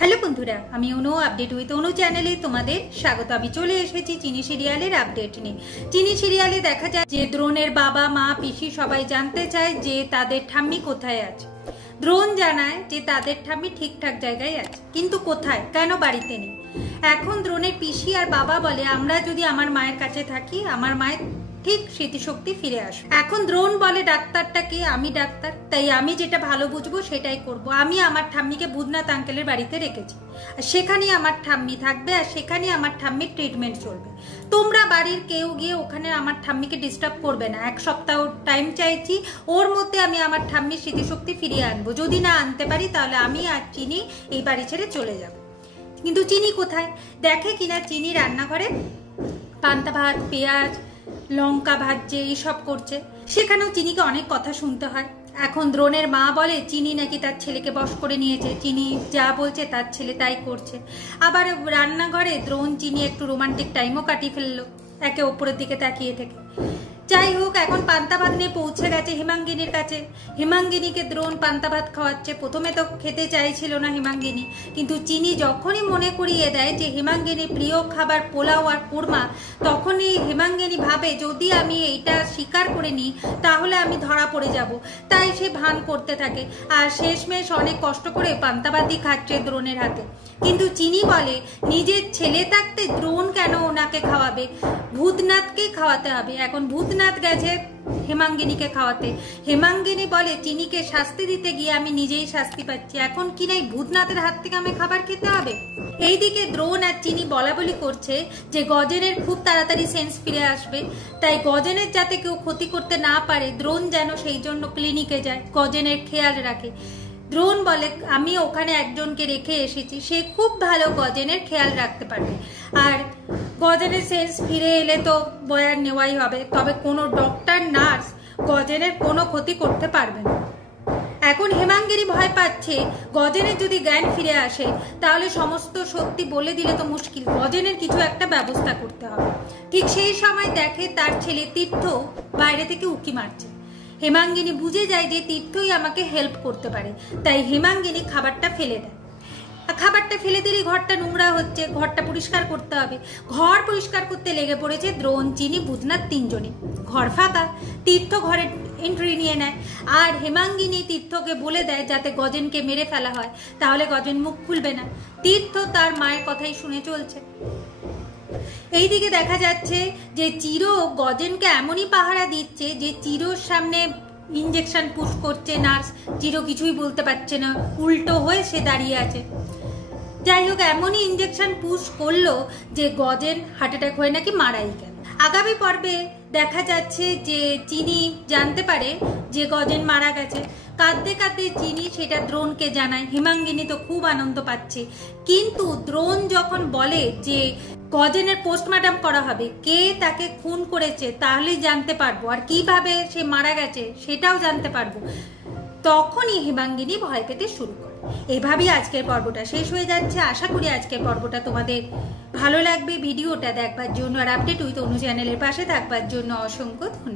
Hello বন্ধুরা, আমি অনু update with অনু চ্যানেলে তোমাদের স্বাগত। আমি চলে এসেছি চিনি সিরিয়ালের আপডেট নিয়ে। চিনি সিরিয়ালে দেখা যায় যে দ্রোণের বাবা মা পিসি সবাই জানতে চায় যে তাদের ঠাম্মি কোথায় আছে। দ্রোণ জানায় যে তাদের ঠাম্মি ঠিকঠাক জায়গায় আছে, কিন্তু কোথায়, কেন বাড়িতে নেই। এখন দ্রোণের পিসি আর বাবা বলে, আমরা যদি আমার মায়ের কাছে থাকি আমার মায়ের ঠিক স্মৃতিশক্তি ফিরে আসবে। এখন দ্রোণ বলে, ডাক্তারটাকে, আমি ডাক্তার, তাই আমি যেটা ভালো বুঝবো সেটাই করব। আমি আমার ঠাম্মিকে ভূতনাথ আঙ্কেলের বাড়িতে রেখেছি, আর সেখানেই আমার ঠাম্মি থাকবে, আর সেখানেই আমার ঠাম্মির ট্রিটমেন্ট চলবে। তোমরা বাড়ির কেউ গিয়ে ওখানে আমার ঠাম্মিকে ডিস্টার্ব করবে না। 1 সপ্তাহ টাইম চাইছি, ওর মধ্যে আমি আমার ঠাম্মির স্মৃতিশক্তি ফিরিয়ে আনবো। যদি না আনতে পারি তাহলে আমি আর চিনি এই বাড়ি ছেড়ে চলে যাব। কিন্তু চিনি কোথায়? দেখে কিনা চিনি রান্নাঘরে পান্তা ভাত, পেঁয়াজ, লঙ্কা ভাজছে, এইসব করছে। সেখানেও চিনিকে অনেক কথা শুনতে হয়। এখন দ্রোণের মা বলে চিনি নাকি তার ছেলেকে বশ করে নিয়েছে, চিনি যা বলছে তার ছেলে তাই করছে। আবার রান্নাঘরে দ্রোণ চিনি একটু রোমান্টিক টাইমও কাটিয়ে ফেললো একে অপরের দিকে তাকিয়ে থেকে। যাই হোক, এখন পান্তা ভাত নিয়ে পৌঁছে গেছে হিমাঙ্গিনীর কাছে। হিমাঙ্গিনীকে দ্রোণ পান্তা ভাত খাওয়াচ্ছে। প্রথমে তো খেতে চাইছিল না হিমাঙ্গিনী, কিন্তু চিনি যখনই মনে করিয়ে দেয় যে হিমাঙ্গিনীর প্রিয় খাবার পোলাও আর কুরমা, তখনই হিমাঙ্গিনী ভাবে যদি আমি এইটা স্বীকার করে নিই তাহলে আমি ধরা পড়ে যাব। তাই সে ভান করতে থাকে, আর শেষমেশ অনেক কষ্ট করে পান্তা ভাতই খাচ্ছে দ্রোণের হাতে। কিন্তু চিনি বলে, নিজের ছেলে থাকতে দ্রোণ কেন ওনাকে খাওয়াবে, ভূতনাথকে খাওয়াতে হবে। এখন ভূতনাথ গেছে হেমাঙ্গিনীকে খাওয়াতে। হেমাঙ্গিনী বলে, চিনিকে শাস্তি দিতে গিয়ে আমি নিজেই শাস্তি পাচ্ছি, এখন কি নাই ভূতনাথের হাত থেকে আমি খাবার খেতে হবে। এইদিকে দ্রোণ আর চিনি বলা বলি করছে যে গজেনের খুব তাড়াতাড়ি সেন্স ফিরে আসবে, তাই গজেনের যাতে কেউ ক্ষতি করতে না পারে দ্রোণ যেন সেই জন্য ক্লিনিকে যায়, গজেনের খেয়াল রাখে। দ্রোণ বলে, আমি ওখানে একজনকে রেখে এসেছি, সে খুব ভালো গজেনের খেয়াল রাখতে পারবে, আর গজেনের সেন্স ফিরে এলে তো বয়ার নেওয়াই হবে, তবে কোনো ডক্টর নার্স গজেনের কোনো ক্ষতি করতে পারবে না। এখন হেমাঙ্গিনী ভয় পাচ্ছে গজেনের যদি জ্ঞান ফিরে আসে তাহলে সমস্ত সত্যি বলে দিলে তো মুশকিল, গজেনের কিছু একটা ব্যবস্থা করতে হবে। ঠিক সেই সময় দেখে তার ছেলে তীর্থ বাইরে থেকে উঁকি মারছে। হেমাঙ্গিনী বুঝে যায় যে তীর্থই আমাকে হেল্প করতে পারে, তাই হেমাঙ্গিনী খাবারটা ফেলে দেয়। খাবারটা ফেলে দিলে ঘরটা নোংরা হচ্ছে, ঘরটা পরিষ্কার করতে হবে। ঘর পরিষ্কার করতে লেগে পড়েছে দ্রোণ, চিনি, ভূতনাথ তিনজনে। ঘর ফাঁকা, তীর্থ ঘরে এন্ট্রি নিয়ে নেয়, আর হেমাঙ্গিনী তীর্থকে বলে দেয় যাতে গজেনকে মেরে ফেলা হয়, তাহলে গজেন মুখ খুলবে না। তীর্থ তার মায়ের কথাই শুনে চলছে। এইদিকে দেখা যাচ্ছে যে চিরো গজেনকে এমনই পাহারা দিচ্ছে যে চিরোর সামনে ইঞ্জেকশন পুশ করছে নার্স, চিরো কিছুই বলতে পারছে না, উল্টো হয়ে সে দাঁড়িয়ে আছে। যাই হোক, এমনই ইঞ্জেকশন পুশ করলো যে গজেন হার্ট অ্যাটাক হয়ে নাকি মারাই গেল। আগামী পর্বে দেখা যাচ্ছে যে চিনি জানতে পারে যে গজেন মারা গেছে। কাঁদতে কাঁদতে চিনি সেটা দ্রোণকে জানায়। হিমাঙ্গিনী তো খুব আনন্দ পাচ্ছে, কিন্তু দ্রোণ যখন বলে যে গজেনের পোস্টমর্টম করা হবে, কে তাকে খুন করেছে তাহলেই জানতে পারবো, আর কিভাবে সে মারা গেছে সেটাও জানতে পারবো, তখনই হিমাঙ্গিনী ভয় পেতে শুরু করে। এভাবেই আজকের পর্বটা শেষ হয়ে যাচ্ছে। আশা করি আজকের পর্বটা তোমাদের ভালো লাগবে। ভিডিওটা দেখবার জন্য আর আপডেট উইথ অনু চ্যানেলের পাশে থাকবার জন্য অসংখ্য ধন্যবাদ।